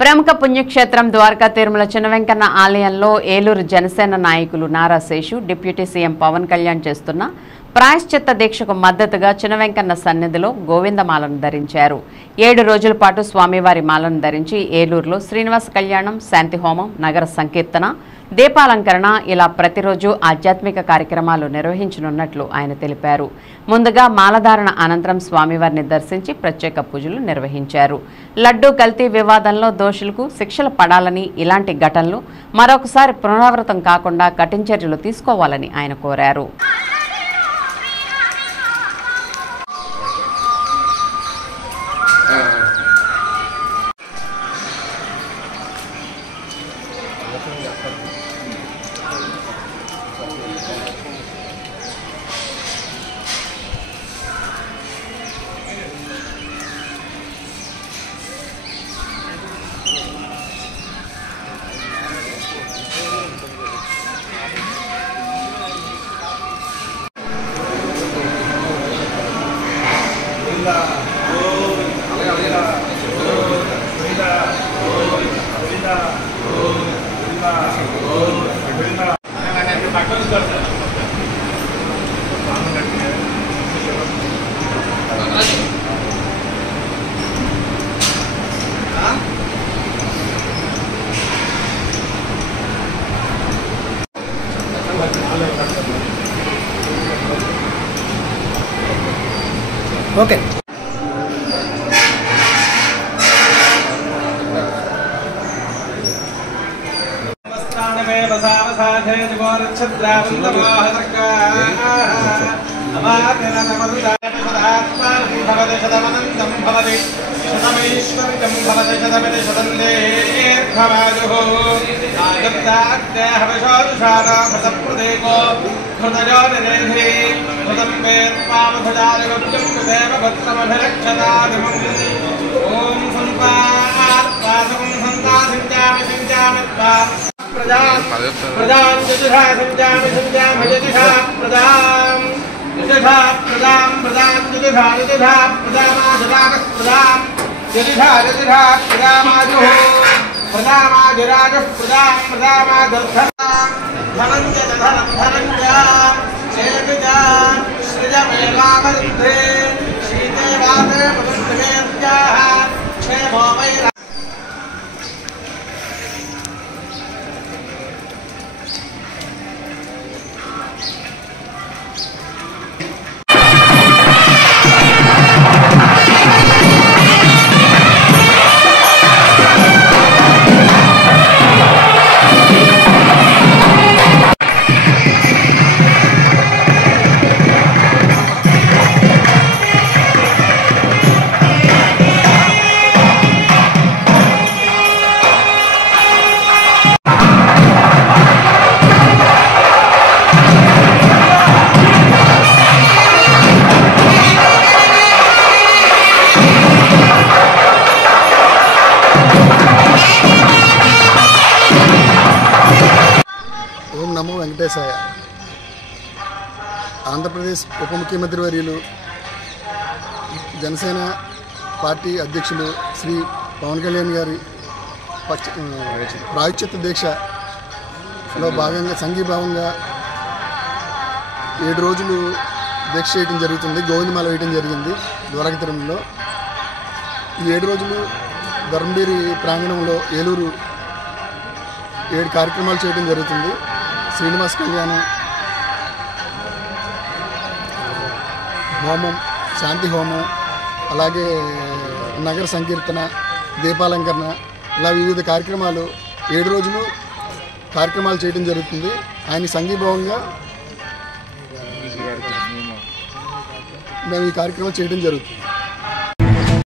ప్రముఖ పుణ్యక్షేత్రం ద్వారకా తిరుమల చిన్నవెంకన్న ఆలయంలో ఏలూరు జనసేన నాయకులు నారా శేషు, డిప్యూటీ సీఎం పవన్ కళ్యాణ్ చేస్తున్న ప్రాయశ్చిత్త దీక్షకు మద్దతుగా చిన్నవెంకన్న సన్నిధిలో గోవిందమాలను ధరించారు. 7 రోజుల పాటు స్వామివారి మాలను ధరించి ఏలూరులో శ్రీనివాస కళ్యాణం, శాంతి హోమం, నగర సంకీర్తన, దీపాలంకరణ ఇలా ప్రతిరోజు ఆధ్యాత్మిక కార్యక్రమాలు నిర్వహించనున్నట్లు ఆయన తెలిపారు. ముందుగా మాలధారణ అనంతరం స్వామివారిని దర్శించి ప్రత్యేక పూజలు నిర్వహించారు. లడ్డూ కల్తీ వివాదంలో దోషులకు శిక్షలు పడాలని, ఇలాంటి ఘటనలు మరొకసారి పునరావృతం కాకుండా కఠిన చర్యలు తీసుకోవాలని ఆయన కోరారు. ఓకే ఓం నమో వెంకటేశాయ. ఆంధ్రప్రదేశ్ ఉప ముఖ్యమంత్రి వర్యులు, జనసేన పార్టీ అధ్యక్షులు శ్రీ పవన్ కళ్యాణ్ గారి ప్రాయశ్చిత్త దీక్షలో భాగంగా సంఘీభావంగా 7 రోజులు దీక్ష చేయడం జరుగుతుంది. గోవిందమాల వేయడం జరిగింది ద్వారకా తిరుమలలో. ఈ 7 రోజులు ధర్మగిరి ప్రాంగణంలో ఏలూరు 7 కార్యక్రమాలు చేయడం జరుగుతుంది. శ్రీనివాస కళ్యాణం, హోమం, శాంతి హోమం, అలాగే నగర సంకీర్తన, దీపాలంకరణ ఇలా వివిధ కార్యక్రమాలు 7 రోజులు కార్యక్రమాలు చేయడం జరుగుతుంది. ఆయన సంఘీభావంగా మేము ఈ కార్యక్రమం చేయడం జరుగుతుంది.